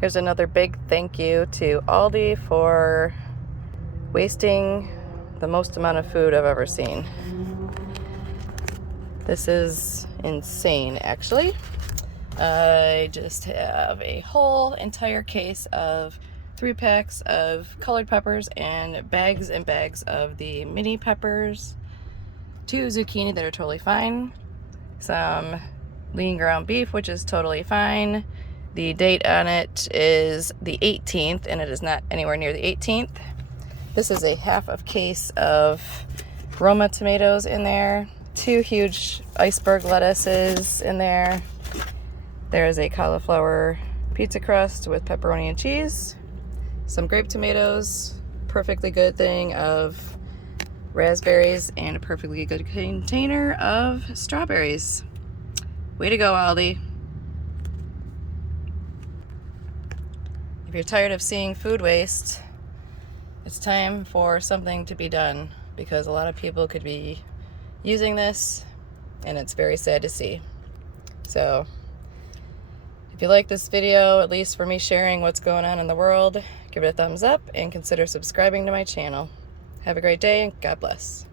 Here's another big thank you to Aldi for wasting the most amount of food I've ever seen. This is insane, actually. I just have a whole entire case of 3 packs of colored peppers and bags of the mini peppers, 2 zucchini that are totally fine, some lean ground beef, which is totally fine. The date on it is the 18th, and it is not anywhere near the 18th. This is a half of case of Roma tomatoes in there, 2 huge iceberg lettuces in there. There is a cauliflower pizza crust with pepperoni and cheese, some grape tomatoes, perfectly good thing of raspberries, and a perfectly good container of strawberries. Way to go, Aldi. If you're tired of seeing food waste, it's time for something to be done, because a lot of people could be using this, and it's very sad to see. So if you like this video, at least for me sharing what's going on in the world, give it a thumbs up and consider subscribing to my channel. Have a great day, and God bless.